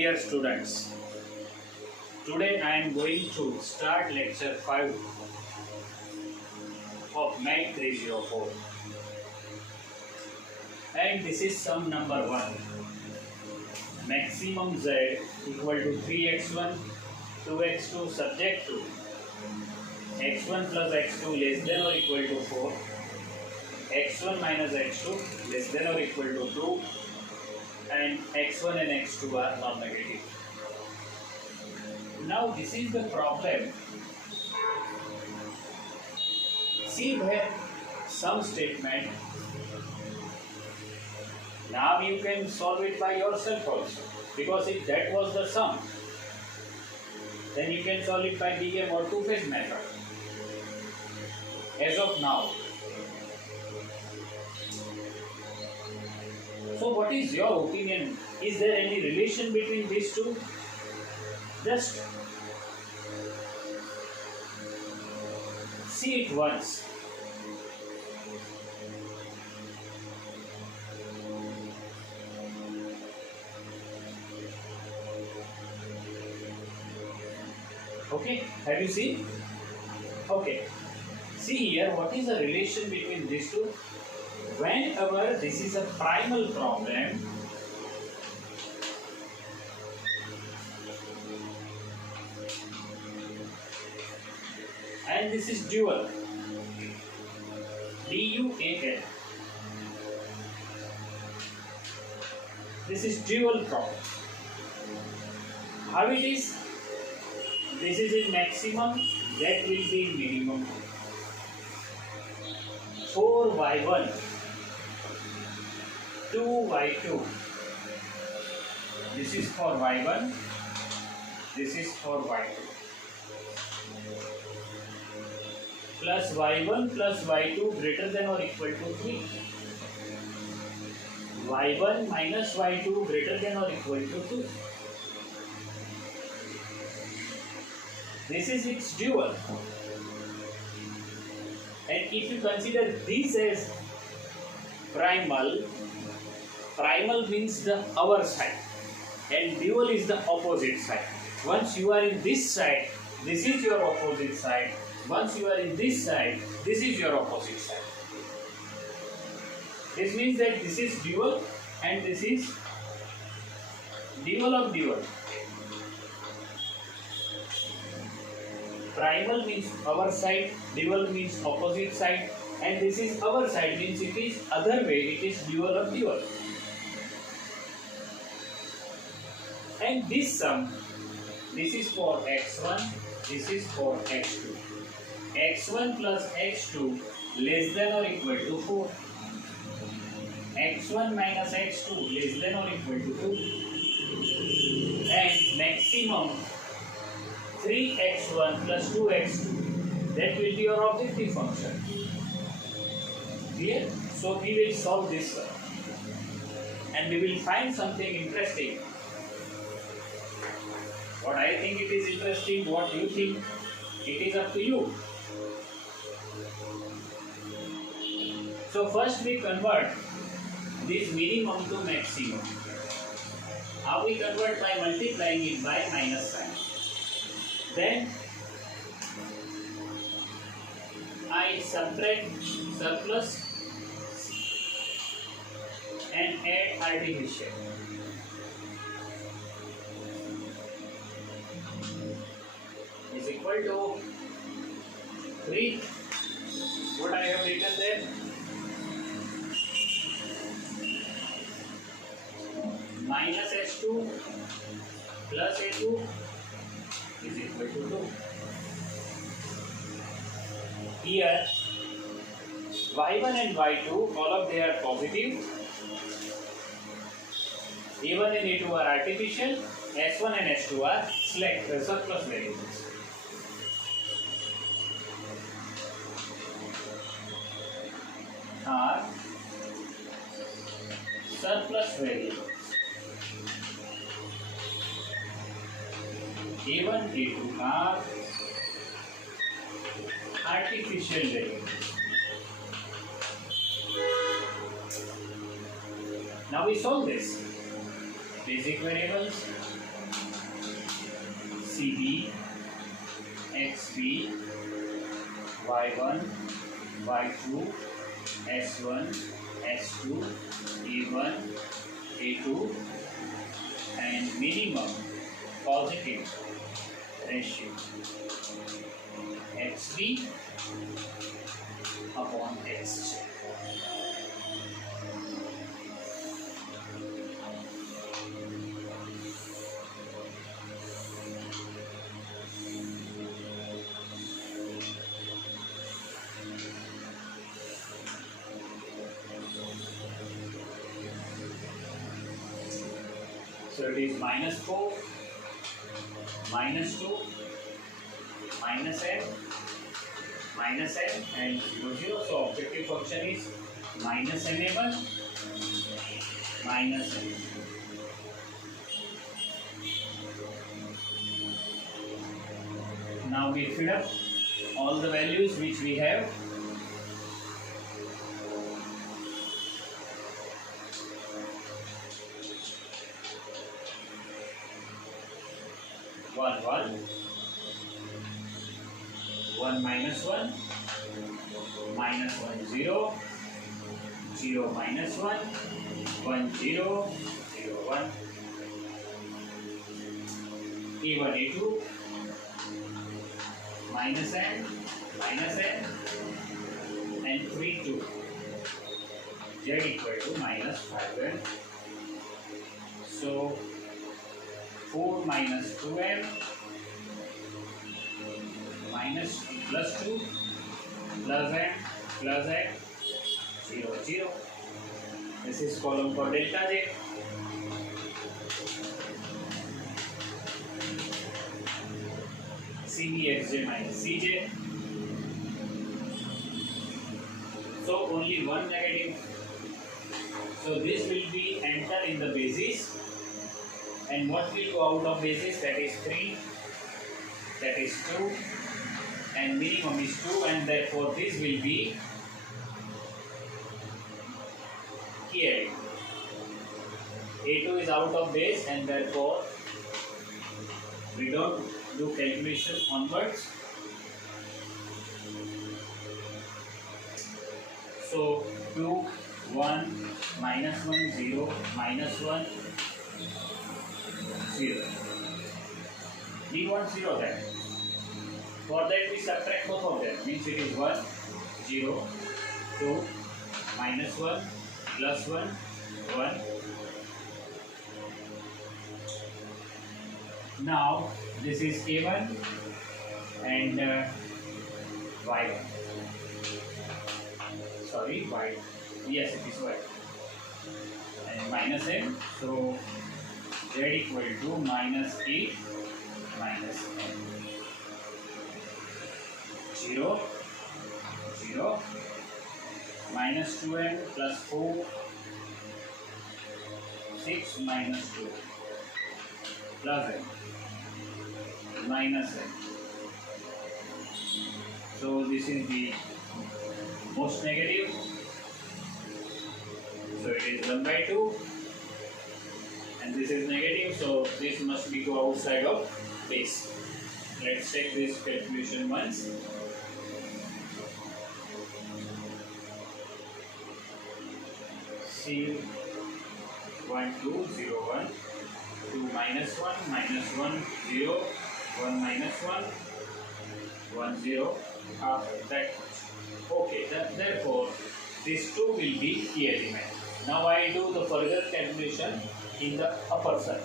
Dear students, today I am going to start lecture 5 of Math 304, and this is sum number 1. Maximum z equal to 3x1, 2x2 subject to x1 plus x2 less than or equal to 4, x1 minus x2 less than or equal to 2, and x1 and x2 are non-negative. Now this is the problem. See there some statement. Now you can solve it by yourself also, because if that was the sum, then you can solve it by BM or two-phase method. As of now. So what is your opinion? Is there any relation between these two? Just see it once. Okay, have you seen? Okay, see here what is the relation between these two? Whenever this is a primal problem, and this is dual, D-U-A-L, this is dual problem. How it is? This is in maximum, that will be in minimum. 4y1, 2y2, this is for y1, this is for y2, plus y1 plus y2 greater than or equal to 3, y1 minus y2 greater than or equal to 2. This is its dual. And if you consider this as primal, primal means the our side, and dual is the opposite side. Once you are in this side, this is your opposite side. Once you are in this side, this is your opposite side. This means that this is dual and this is dual of dual. Primal means our side, dual means opposite side, and this is our side means it is other way, it is dual of dual. And this sum, this is for x1, this is for x2. x1 plus x2 less than or equal to 4. x1 minus x2 less than or equal to 2. And maximum 3x1 plus 2x2, that will be your objective function. Clear? So we will solve this one and we will find something interesting. What I think it is interesting, what you think, it is up to you. So first we convert this minimum to maximum. How we convert? By multiplying it by minus sign. Then I subtract surplus and add artificial. Is equal to 3. What I have written there? Minus S2 plus A2 is equal to 2. Here y1 and y2, all of they are positive. A1 and A2 are artificial. S1 and S2 are surplus variables. Are surplus variables. A1, A2 are artificial variables. Now we solve this. Basic variables CB, XB, Y1, Y2, S1, S2, A1, A2, and minimum positive ratio XB upon Xj. So it is -4, -2, -n, -n and 0, 0. So objective function is -na1, -n. Now we fill up all the values which we have. One, 1 minus 1, -1 0, 0 minus 1, 1 0, 0 1, A1 A2, -n, and 3 2, Z equal to -5n. So 4 minus 2m minus plus 2 plus m plus n 0 0. This is column for delta J. CBXJ minus CJ. So only one negative. So this will be enter in the basis. And what will go out of basis? That is 3, that is 2, and minimum is 2, and therefore this will be key element. A2 is out of base, and therefore we don't do calculation onwards. So 2, 1, -1, 0, -1, 0. We want 0 there. For that we subtract both of them. Means it is 1, 0, 2, -1, +1, 1. Now this is A1 and Y1. Sorry, Y. Yes, it is Y. And -n. So Z equal to -8 minus n. 0, 0, -2n plus 4, 6 minus 2 plus n minus n. So this is the most negative. So it is 1/2. And this is negative, so this must be go outside of base. Let's take this calculation once. C 1 2 0 1 2 minus 1 -1 0 1 minus 1 1 0 that much. Okay, therefore this 2 will be key element. Now I do the further calculation in the upper side.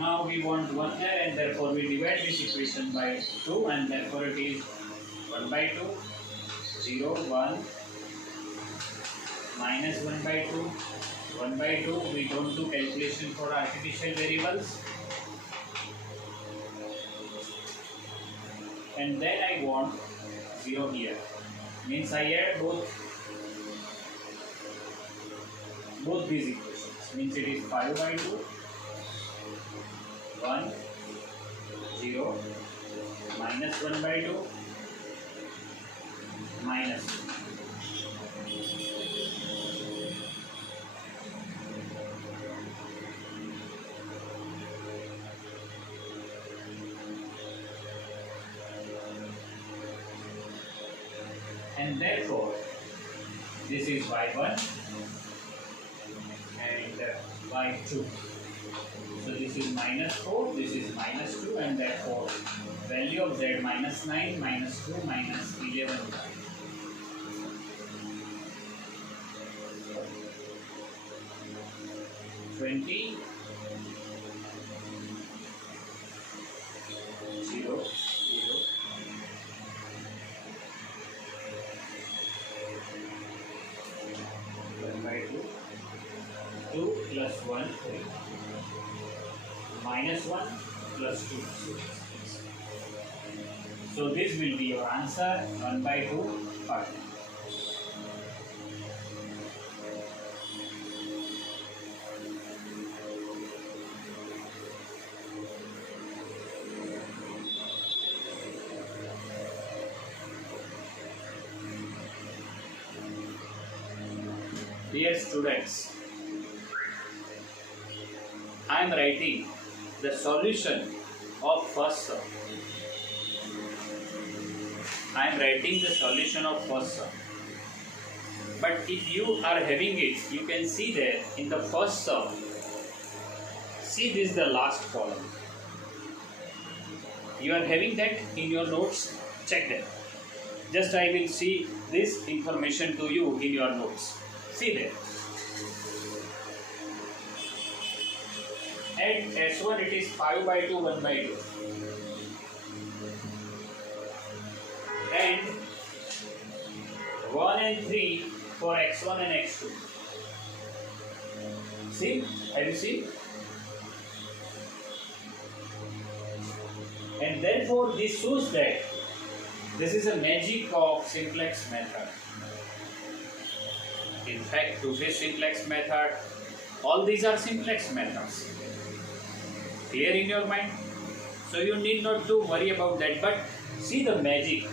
Now we want 1 there, and therefore we divide this equation by 2, and therefore it is 1/2, 0, 1, minus 1 by 2. 1 by 2, we don't do calculation for artificial variables. And then I want 0 here. Means I add both these equations. Means it is 5 by 2, 1, 0, minus 1 by 2, minus 2. And therefore, this is y1 and y2. So this is minus 4, this is minus 2, and therefore value of z minus 9, minus 2, minus 11. 20, 0, 0. 1 by 2, 2 plus 1, 3, minus 1 plus 2. So this will be your answer, 1 by 2, 5. Dear students, I am writing the solution of first sum. I am writing the solution of first sum. But if you are having it, you can see there in the first sum. See, this is the last column. You are having that in your notes. Check that. Just I will see this information to you in your notes. See there. At S1 it is 5 by 2, 1 by 2. And 1 and 3 for X1 and X2. See? Have you seen? And therefore this shows that this is a magic of simplex method. In fact, to this simplex method, all these are simplex methods. Clear in your mind? So you need not to worry about that, but see the magic.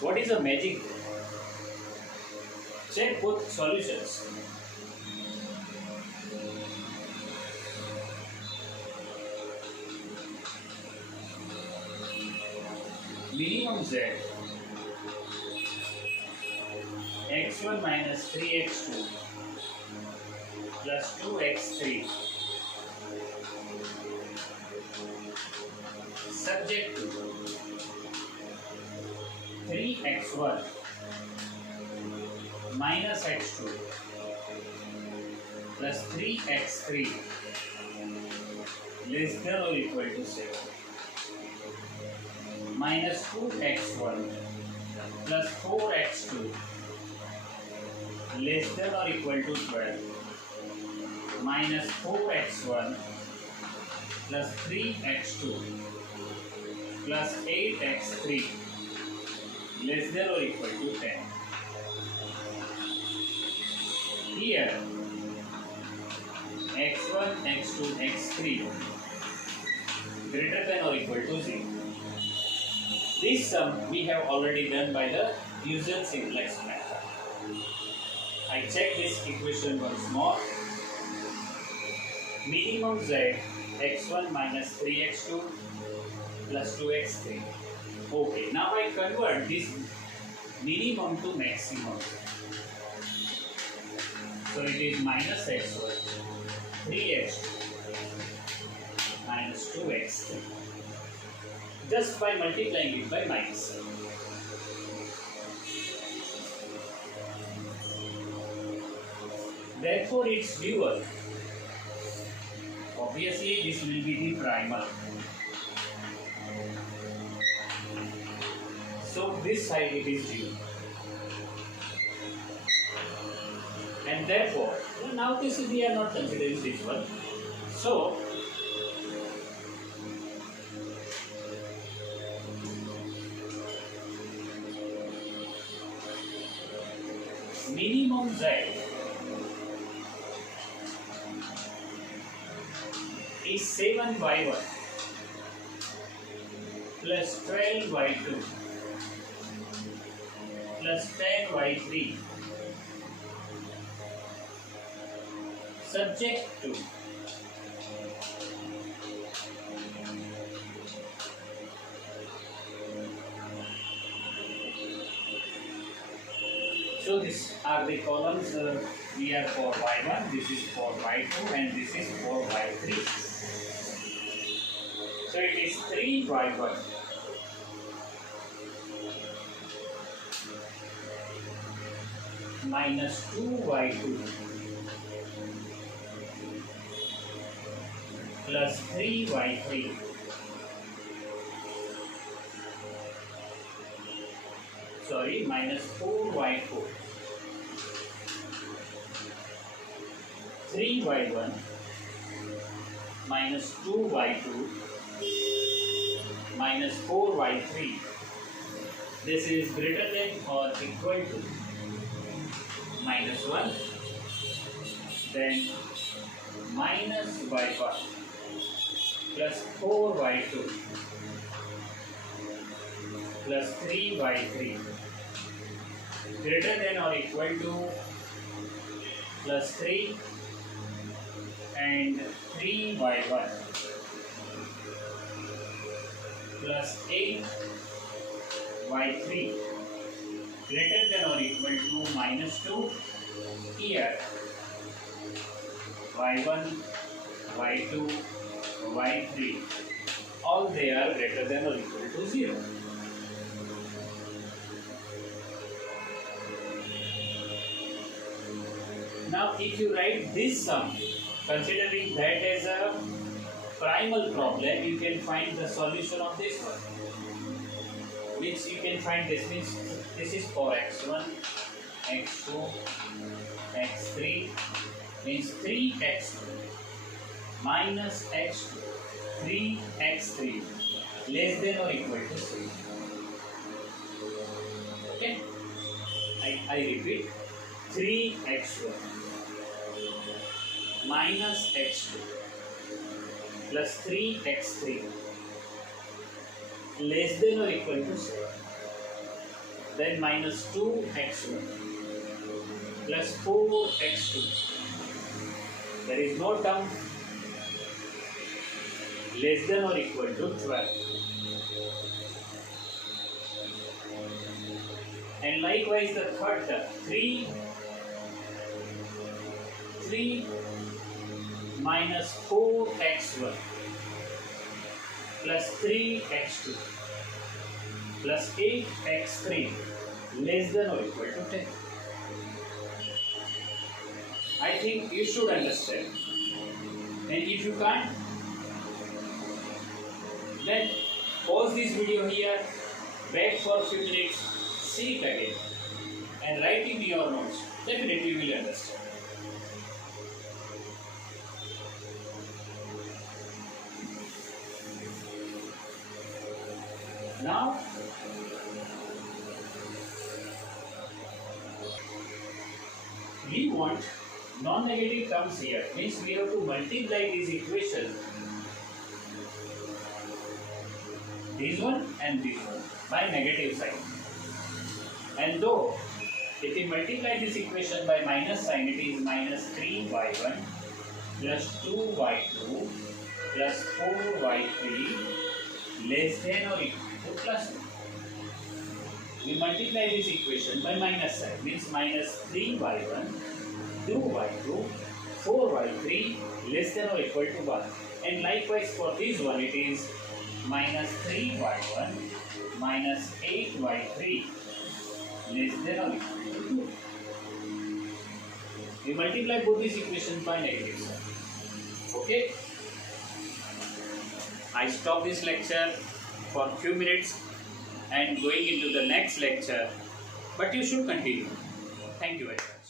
What is the magic? Check both solutions. Minimum z x1 minus 3x2 plus 2x3 subject to 3x1 minus x2 plus 3x3 less than or equal to 7 minus 2x1 plus 4x2 less than or equal to 12 minus 4x1 plus 3x2 plus 8x3 less than or equal to 10. Here x1, x2, x3 greater than or equal to 0. This sum we have already done by the usual simplex method. I check this equation once more. Minimum z x1 minus 3x2 plus 2x3. Okay, now I convert this minimum to maximum. So it is minus x1, 3x2 minus 2x3. Just by multiplying it by minus. Therefore, its dual. Obviously, this will be the primal. So, this side it is dual. and therefore now this we are not considering this one. So minimum z is 7y1 plus 12y2 plus 10y3 subject to so these are the columns here for y1, this is for y2 and this is for y3. So it is 3y1 minus 2y2 plus 3y3 minus 4y4 3y1 minus 2y2 minus 4y3. This is greater than or equal to minus 1, then minus y1 plus 4y2 plus 3y3 greater than or equal to plus 3 and 3y1 plus 8y3 greater than or equal to minus 2. Here y1, y2, y3 all they are greater than or equal to 0. Now if you write this sum, considering that as a primal problem, you can find the solution of this one. Which you can find this means this is for x1, x2, x3 means 3x2 minus x2, 3x3 less than or equal to 6. Okay, I repeat, 3x1 minus x2 plus 3x3 less than or equal to 7. Then minus 2x1 plus 4x2. There is no term less than or equal to 12. And likewise the third term, 3 minus 4x1 plus 3x2 plus 8x3 less than or equal to 10. I think you should understand. And if you can't, then pause this video here, wait for a few minutes, see it again and write in your notes. Definitely you will understand. Now, we want non-negative terms here, means we have to multiply this equation, this one and this one, by negative sign. And though if we multiply this equation by minus sign, it is minus 3y1 plus 2y2 plus 4y3 less than or equal to plus 1. We multiply this equation by minus sign, means minus 3y1, 2y2, 4y3 less than or equal to 1. And likewise for this one it is minus 3y1 minus 8y3 less than or equal to 2. We multiply both these equations by negative sign. Okay? I stop this lecture for a few minutes and going into the next lecture, but you should continue. Thank you very much.